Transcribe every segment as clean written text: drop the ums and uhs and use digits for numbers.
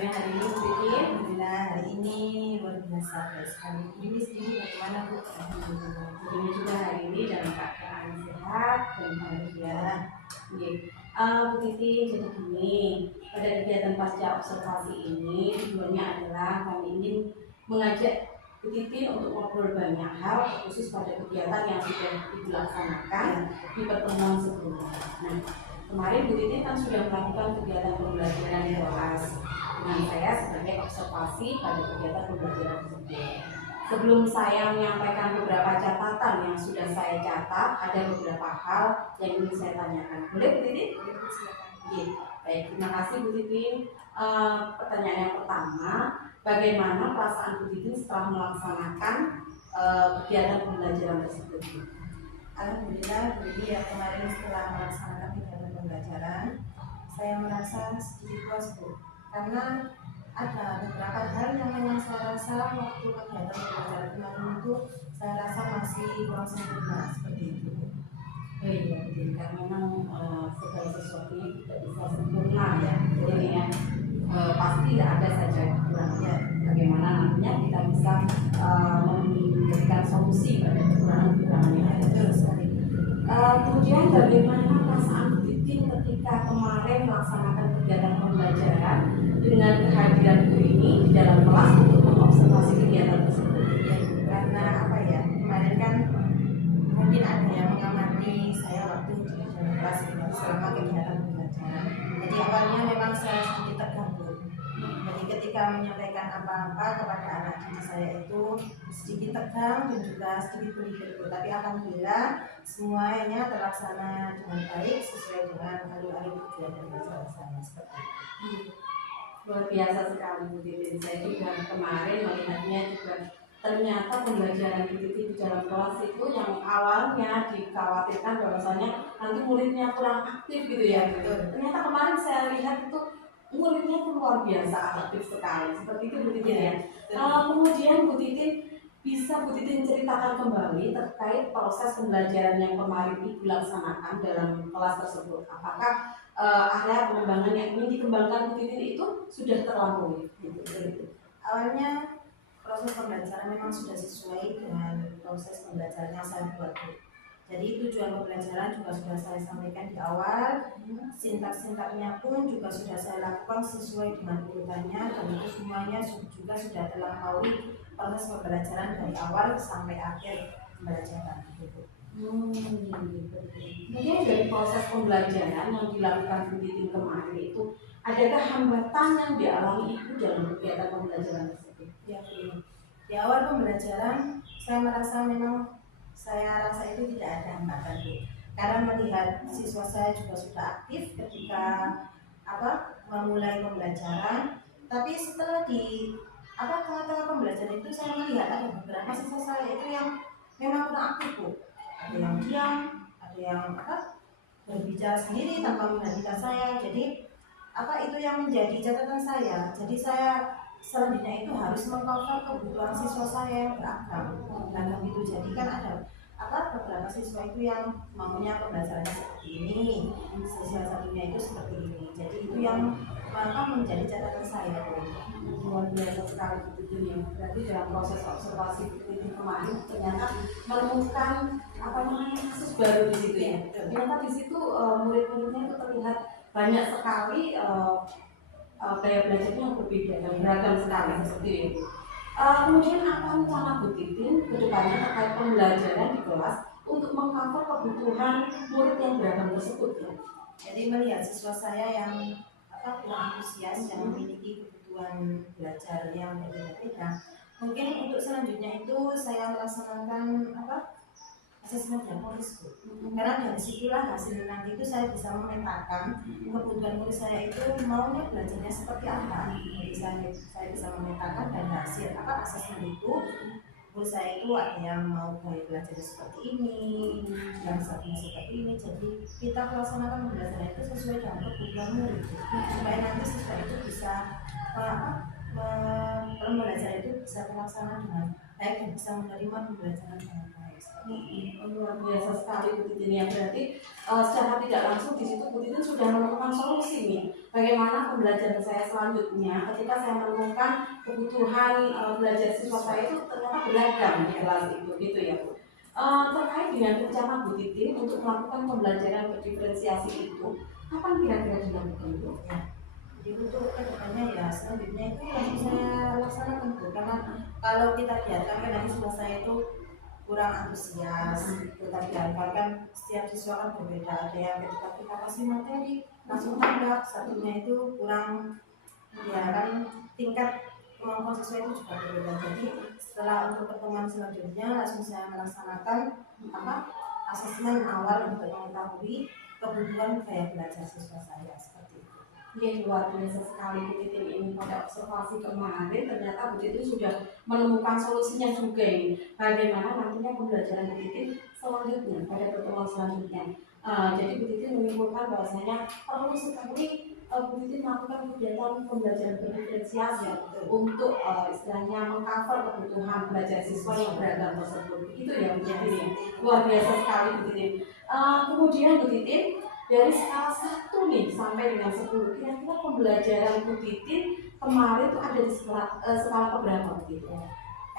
pembelajarannya hari ini, Bu Titi? Alhamdulillah hari ini luar biasa sekali. Ini sendiri bagaimana Bu? Ini juga hari ini dalam keadaan sehat dan bahagia. Bu Titi, jadi gini, pada kegiatan pasca observasi ini tujuannya adalah kami ingin mengajak Bu Titi untuk ngobrol banyak hal, khusus pada kegiatan yang sudah dilaksanakan di pertemuan sebelumnya. Nah, kemarin Bu Titi kan sudah melakukan kegiatan pembelajaran di kelas dengan saya sebagai observasi pada kegiatan pembelajaran tersebut. Sebelum saya menyampaikan beberapa catatan yang sudah saya catat, ada beberapa hal yang ingin saya tanyakan. Boleh Bu Titi? Boleh. Baik, terima kasih Bu Titi. Pertanyaan yang pertama, bagaimana perasaan Bu Titi setelah melaksanakan kegiatan pembelajaran tersebut? Alhamdulillah Bu Titi ya, kemarin setelah melaksanakan kegiatan pembelajaran, saya merasa sedikit puas Bu, karena ada beberapa hal yang memang saya rasa waktu kegiatan pembelajaran kemarin itu saya rasa masih kurang sempurna seperti itu. Iya, karena memang segala sesuatunya tidak bisa sempurna ya, jadi ya pasti tidak ada saja kurangnya. Bagaimana nantinya kita bisa memberikan solusi pada kekurangan-kekurangan yang ada. Kemudian bagaimana perasaan Bu Titi ketika kemarin melaksanakan kegiatan pembelajaran dengan kehadiran Bu ini di dalam kelas untuk mengobservasi kegiatan tersebut? Ya, karena apa ya, kemarin kan mungkin ada yang mengamati saya waktu di dalam kelas selama kegiatan pembelajaran. Jadi awalnya memang saya sedikit terganggu. Jadi ketika menyampaikan apa-apa kepada anak didik saya itu sedikit tegang dan juga sedikit berliku. Tapi alhamdulillah semuanya terlaksana dengan baik sesuai dengan alur-alur tujuan dan masalah saya seperti itu. Luar biasa sekali Bu Titi. Saya juga kemarin melihatnya juga ternyata pembelajaran Bu Titi di dalam kelas itu yang awalnya dikhawatirkan bahwasanya nanti muridnya kurang aktif gitu ya. Betul. Ternyata kemarin saya lihat itu muridnya itu luar biasa aktif sekali. Seperti itu Bu Titi ya. Kemudian Bu Titi bisa Bu Titi ceritakan kembali terkait proses pembelajaran yang kemarin dilaksanakan dalam kelas tersebut. Apakah area pengembangan yang ingin dikembangkan Bu Titi itu sudah terlampaui? Gitu. Awalnya proses pembelajaran memang sudah sesuai dengan proses pembelajaran yang saya buat. Jadi tujuan pembelajaran juga sudah saya sampaikan di awal, sintak-sintaknya pun juga sudah saya lakukan sesuai dengan urutannya, dan itu semuanya juga sudah terlampaui proses pembelajaran dari awal sampai akhir pembelajaran. Kemudian dari proses pembelajaran yang dilakukan Bu Titi kemarin itu, adakah hambatan yang dialami Ibu dalam kegiatan pembelajaran tersebut? Ya, di awal pembelajaran saya rasa itu tidak ada hambatan Bu, karena melihat siswa saya juga sudah aktif ketika memulai pembelajaran. Tapi setelah di tengah-tengah pembelajaran itu saya melihat ada beberapa siswa saya itu yang memang kurang aktif Bu. Ada yang diam, ada yang berbicara sendiri tanpa memperhatikan saya. Jadi itu yang menjadi catatan saya. Jadi saya selanjutnya itu harus mengcover kebutuhan siswa saya yang beragam itu. Jadi kan ada beberapa siswa itu yang maunya pembelajarannya seperti ini, siswa satunya itu seperti ini. Jadi itu yang menjadi catatan saya. Luar biasa sekali Bu Titi. Berarti dalam proses observasi Bu Titi kemarin ternyata menemukan kasus baru di situ ya. Ternyata di situ murid-muridnya itu terlihat banyak sekali gaya belajarnya yang berbeda dan beragam sekali seperti itu. Kemudian apa rencana Bu Titi ke depannya terkait pembelajaran di kelas untuk mengcover kebutuhan murid yang beragam tersebut ya? Jadi melihat siswa saya yang kurang antusias dan memiliki kebutuhan belajar yang berbeda-beda, mungkin untuk selanjutnya itu saya melaksanakan asesmen diagnosis Bu. Karena dari situlah hasil nanti itu saya bisa memetakan kebutuhan murid saya itu maunya belajarnya seperti apa. Jadi saya bisa memetakan dan hasil asesmen itu murid saya itu ada yang mau gaya belajarnya seperti ini, yang satunya seperti ini. Jadi kita melaksanakan pembelajaran itu sesuai dengan kebutuhan murid supaya nanti siswa itu bisa pembelajaran itu bisa terlaksana dengan baik dan bisa menerima pembelajaran dengan baik. Luar biasa sekali Bu Titin ya, berarti secara tidak langsung di situ Bu Titin sudah menemukan solusi nih. Bagaimana pembelajaran saya selanjutnya ketika saya menemukan kebutuhan belajar siswa saya itu ternyata beragam di kelas itu, gitu ya Bu. Terkait dengan rencana Bu Titin untuk melakukan pembelajaran berdiferensiasi itu, kapan kira-kira dilakukan Bu? Ya. Jadi untuk kedepannya ya selanjutnya itu langsung saya laksanakan tuh, karena kalau kita lihat kan nanti siswa saya itu kurang antusias, tetapi kan setiap siswa kan berbeda, ada yang ketika kita kasih materi langsung tanggap, satunya itu kurang, ya kan tingkat kemampuan siswa itu juga berbeda. Jadi setelah untuk pertemuan selanjutnya langsung saya melaksanakan asesmen awal untuk mengetahui kebutuhan gaya belajar siswa saya seperti itu. Iya, luar biasa sekali Bu Titin ini. Pada observasi kemarin ternyata Bu Titin sudah menemukan solusinya juga ini. Bagaimana nantinya pembelajaran Bu Titin selanjutnya pada pertemuan selanjutnya. Jadi Bu Titin menyimpulkan bahwasanya perlu sekali Bu Titin melakukan kegiatan pembelajaran berdiferensiasi untuk istilahnya mengcover kebutuhan belajar siswa yang beragam tersebut. Begitu ya Bu Titin ya. Luar biasa sekali Bu Titin. Kemudian Bu Titin, dari skala 1 nih sampai dengan 10, kira-kira pembelajaran Bu Titin kemarin tuh ada di skala keberapa gitu?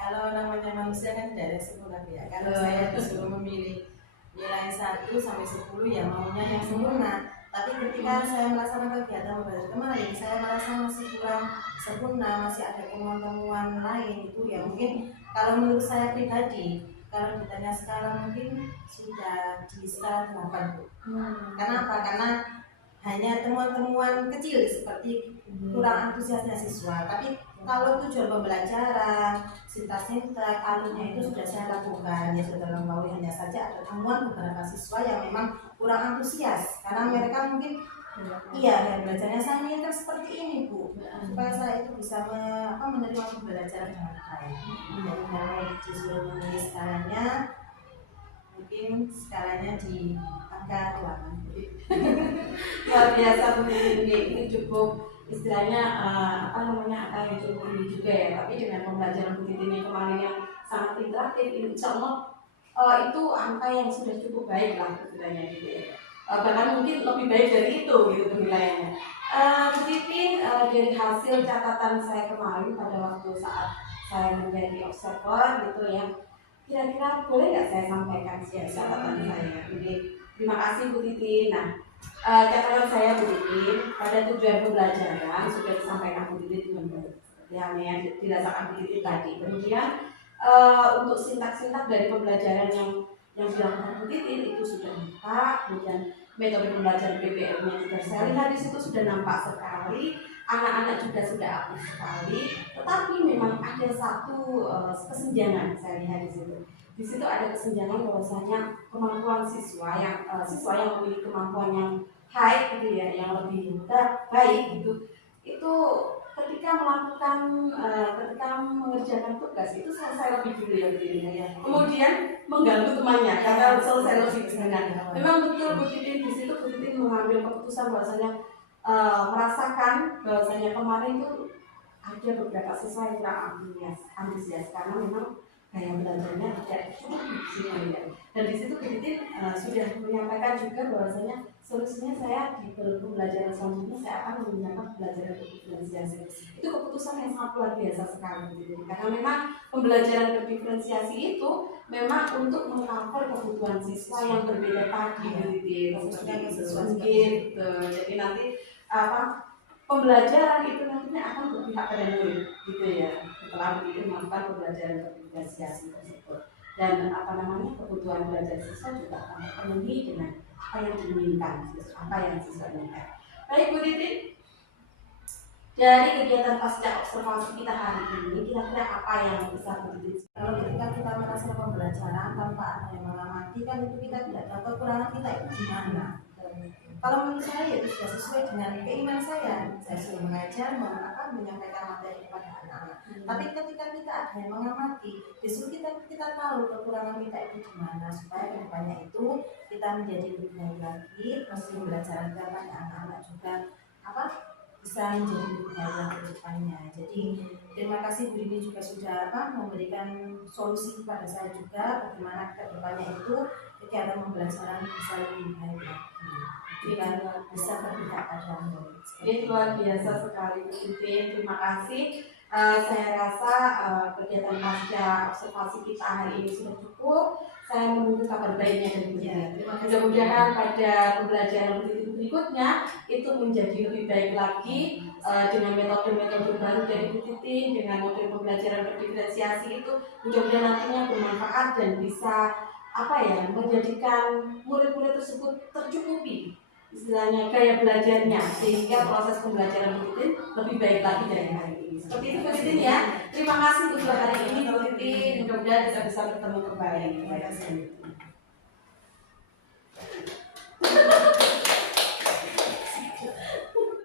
Kalau namanya manusia kan tidak ada sempurna ya. Kalau saya disuruh memilih nilai 1 sampai 10 ya maunya yang sempurna. Tapi ketika saya melaksanakan kegiatan belajar kemarin, saya merasa masih kurang sempurna, masih ada temuan-temuan lain itu ya mungkin kalau menurut saya pribadi. Kalau ditanya sekarang mungkin sudah di skala 8 Bu. Karena apa? Karena hanya temuan-temuan kecil seperti kurang antusiasnya siswa. Tapi kalau tujuan pembelajaran, sintak-sintak, alurnya itu sudah saya lakukan. Ya sudah mengetahui, hanya saja ada temuan beberapa siswa yang memang kurang antusias. Karena mereka mungkin iya, belajarnya saya inginkan seperti ini Bu, supaya saya itu bisa menerima pembelajaran dengan baik. Jadi kalau disuruh menulis skalanya, mungkin skalanya di angka 8. Luar biasa Bu Titin, ini cukup istilahnya angka yang cukup tinggi juga ya. Tapi dengan pembelajaran Bu Titin yang kemarin yang sangat interaktif, insya Allah itu angka yang sudah cukup baik lah istilahnya gitu ya. Bahkan mungkin lebih baik dari itu gitu penilaiannya. Bu Titin, dari hasil catatan saya kemarin pada waktu saat saya menjadi observer gitu ya, kira-kira boleh nggak saya sampaikan catatan saya? Jadi terima kasih Bu Titin. Nah, catatan saya Bu Titin pada tujuan pembelajaran sudah disampaikan Bu Titin dengan baik, seperti halnya yang dirasakan Bu Titin tadi. Kemudian untuk sintak-sintak dari pembelajaran yang dilakukan Bu Titin itu sudah nampak. Kemudian metode pembelajaran PBL-nya juga saya lihat di situ sudah nampak sekali, anak-anak juga sudah aktif sekali. Tetapi memang ada satu kesenjangan saya lihat di situ. Di situ ada kesenjangan bahwasanya kemampuan siswa yang memiliki kemampuan yang high gitu ya, yang lebih baik gitu, itu ketika mengerjakan tugas itu selesai lebih dulu ya. Kemudian mengganggu temannya karena selesai lebih dulu. Memang betul Bu Titin di situ Bu Titin mengambil keputusan bahwasanya merasakan bahwasanya kemarin itu ada beberapa siswa yang kurang antusias karena memang gaya belajarnya tidak cukup maksimal ya. Dan di situ Bu Titin sudah menyampaikan juga bahwasanya solusinya saya di pembelajaran selanjutnya saya akan menggunakan pembelajaran berdiferensiasi. Itu keputusan yang sangat luar biasa sekali gitu. Karena memang pembelajaran berdiferensiasi itu memang untuk mengcover kebutuhan siswa yang berbeda tadi gitu. Gitu. Jadi nanti pembelajaran itu nantinya akan berpihak pada murid gitu ya. Setelah itu melakukan pembelajaran berdiferensiasi tersebut. Dan kebutuhan belajar siswa juga akan terpenuhi dengan apa yang diinginkan, apa yang siswa inginkan. Baik Bu Titin, dari kegiatan pasca observasi kita hari ini, kira-kira apa yang bisa Bu Titin? Kalau ketika kita merasa pembelajaran tanpa ada yang mengamati, kan itu kita tidak tahu kekurangan kita itu di mana. Kalau menurut saya itu sudah sesuai dengan keinginan saya sudah mengajar, menyampaikan materi kepada anak-anak. Tapi ketika kita ada yang mengamati, justru kita tahu kekurangan kita itu di mana, supaya kedepannya itu kita menjadi lebih baik lagi, mesti pembelajaran kita pada anak-anak juga bisa menjadi lebih baik ke depannya. Jadi terima kasih Bu Rini juga sudah memberikan solusi kepada saya juga bagaimana ke depannya itu kegiatan pembelajaran bisa lebih baik lagi. Jika bisa berpihak pada murid. Ini luar biasa sekali Bu Titin, terima kasih. Saya rasa kegiatan pasca observasi kita hari ini sudah cukup. Saya menunggu kabar baiknya dari Bu Titin. Mudah-mudahan pada pembelajaran Bu Titin berikutnya itu menjadi lebih baik lagi dengan metode-metode baru dari Bu Titin, dengan model pembelajaran berdiferensiasi itu mudah-mudahan nantinya bermanfaat dan bisa menjadikan murid-murid tersebut tercukupi istilahnya gaya belajarnya sehingga proses pembelajaran Bu Titin lebih baik lagi dari hari ini. Seperti itu Bu Titin ya. Terima kasih untuk hari ini Bu Titin. Mudah-mudahan kita bisa bertemu kembali. Terima kasih.